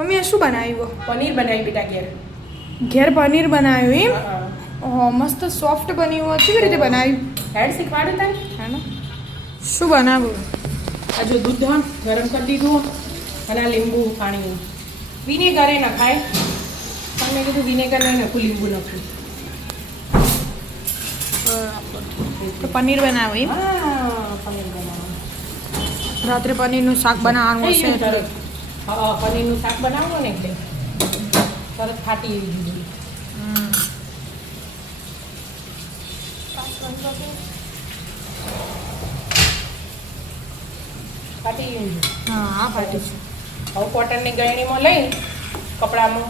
મમ્મીએ શું બનાવ્યું? પનીર બનાવી બેટા ઘેર. ઘેર પનીર બનાવ્યું એમ? હા. ઓહો, મસ્ત સોફ્ટ બન્યું. કેવી રીતે બનાવ્યું? હેડ શીખવાડું તને. હે ને? શું બનાવ્યું? આ જો દૂધ ગરમ કરી દીધું અને આ લીંબુ પાણી. વિનેગર એ નખાય પણ મેં કીધું વિનેગર નહીં નાખું, લીંબુ નાખું. તો પનીર બનાવ્યું એમ? હા, પનીર બનાવવાનું. રાત્રે પનીરનું શાક બનાવવાનું થઈ હશે ગયું એટલે. તરત. હા, પનીરનું શાક બનાવવાનું ને એટલે તરત ફાટી એવી દીધું. ફાટી ગયું. હા, ફાટી છે. હવે કોટનની ગળણીમાં લઈ કપડામાં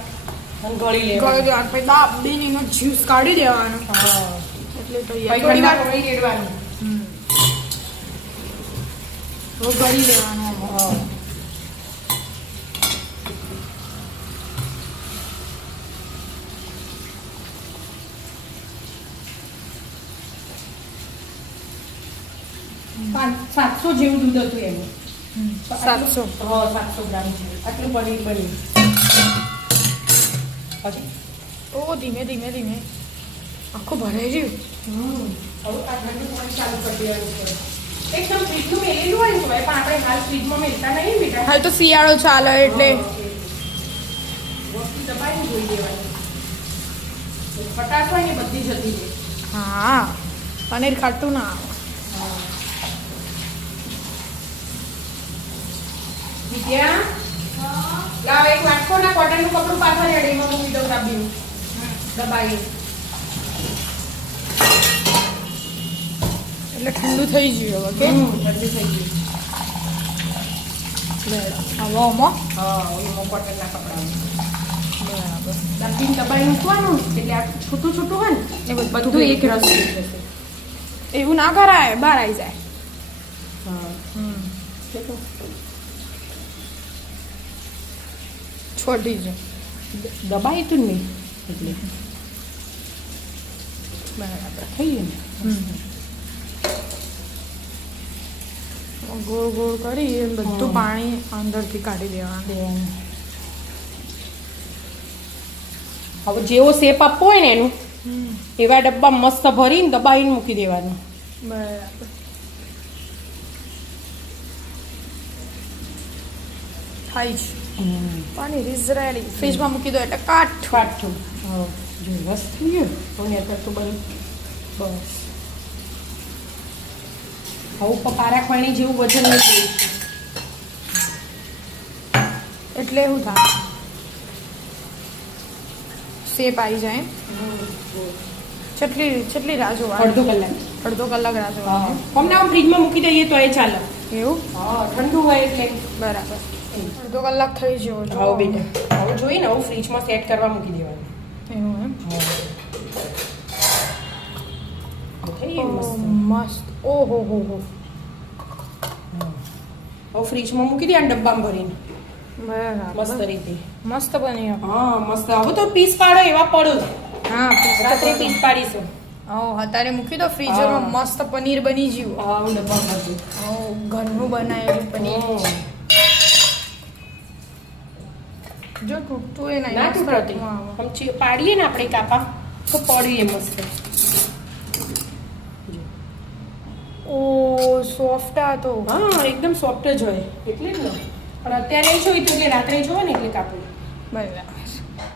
અને ગળી ગળી લેવાનું. દેવાનું, પછી દાબીને એનો જ્યુસ કાઢી દેવાનો. હા, એટલે પછી તૈયાર. થોડી ઠંડા વાર પાણી રેડવાનું. હવે ગળી લેવાનું આમાં. હા. સાતસો જેવું દૂધ હતું એનું. 700. હા, 700 ગ્રામ છે. આટલું પનીર બન્યું. પછી ઓ ધીમે ધીમે ધીમે આખું ભરાઈ ગયું. હવે આ ઠંડુ પાણી ચાલુ કરી દેવાનું છે. એકદમ ફ્રીજનું મેલેલું હોય ને તો પણ આપણે હાલ ફ્રીજમાં મેલતા નહીં બેટા. હાલ તો શિયાળો ચાલે એટલે વસ્તુ દબાઈને જોઈ દેવાની. ખટાશ હોય ને બધી જતી રહે. હા પનીર ખાટું ના આવે. વિદ્યા લાવ એક વાટકો ના કોટનનું કપડું પાછળ રેડીમાં મૂકી દઉં સાબીનું દબાઈ. એટલે ઠંડુ થઈ ગયું હવે કે ઠંડુ થઈ ગયું. હવે આમાં હા, ઓલું કોટનના કપડામાં બરાબર દાબીને દબાઈ મૂકવાનું એટલે આ છૂટું છૂટું હોય ને એ બધું એક રસ થઈ જશે. એવું ના કરાય, બહાર આવી જાય. હા, છોડી જ દબાઈ તું નહીં એટલે બરાબર. થઈ ગયું ને. ગોળ ગોળ કરી બધું હમ. પાણી અંદરથી કાઢી દેવાનું. હવે જેવો શેપ આપવો હોય ને એનું એવા ડબ્બા મસ્ત ભરીને દબાઈને મૂકી દેવાનું. બરાબર. થાય છે. Paneer is ready. ફ્રીજમાં મૂકી દો એટલે કાઠું. કાઠું. હા, જો બસ થઈ ગયું. હવે અત્યારે તો બધું બસ હવે પારા ખવાણી જેવું વજન નહીં જોયું છે. એટલે એવું થાય શેપ આવી જાય. કેટલી રાહ જોવા? અડધો કલાક. અડધો કલાક રાહ હા, જોવા. અમને આમ ફ્રીજમાં મૂકી દઈએ તો એ ચાલે. એવું? હા, ઠંડુ હોય એટલે બરાબર. અડધો કલાક થઈ ગયો. હવે બેટા હવે જોઈને હવે ફ્રીજમાં સેટ કરવા મૂકી દેવાનું. એવું એમ? થઈ ગયું મસ્ત. મસ્ત. ઓહો હો હો. હવે ફ્રીજમાં મૂકી દે આ ડબ્બામાં ભરીને બરાબર. મસ્ત રીતે. મસ્ત બની. હા, મસ્ત. હવે તો પીસ પાડો એવા પડો. હા રાત્રે પીસ પાડીશું. અત્યારે મૂકી દો ફ્રીઝરમાં. હા. મસ્ત પનીર બની ગયું. હા, હું ડબ્બામાં ભરજો. ઘરનું બનાવેલું પનીર. જો તૂટતું એ નહીં. ના તૂટતી. આમ પાડીએ ને આપણે કાપા તો પડીએ મસ્ત. ઓ સોફ્ટ હતો. હા, એકદમ સોફ્ટ જ હોય એટલે જ ને. પણ અત્યારે એ જોઈતું કે રાત્રે જોવે ને એટલે કાપું. બરાબર.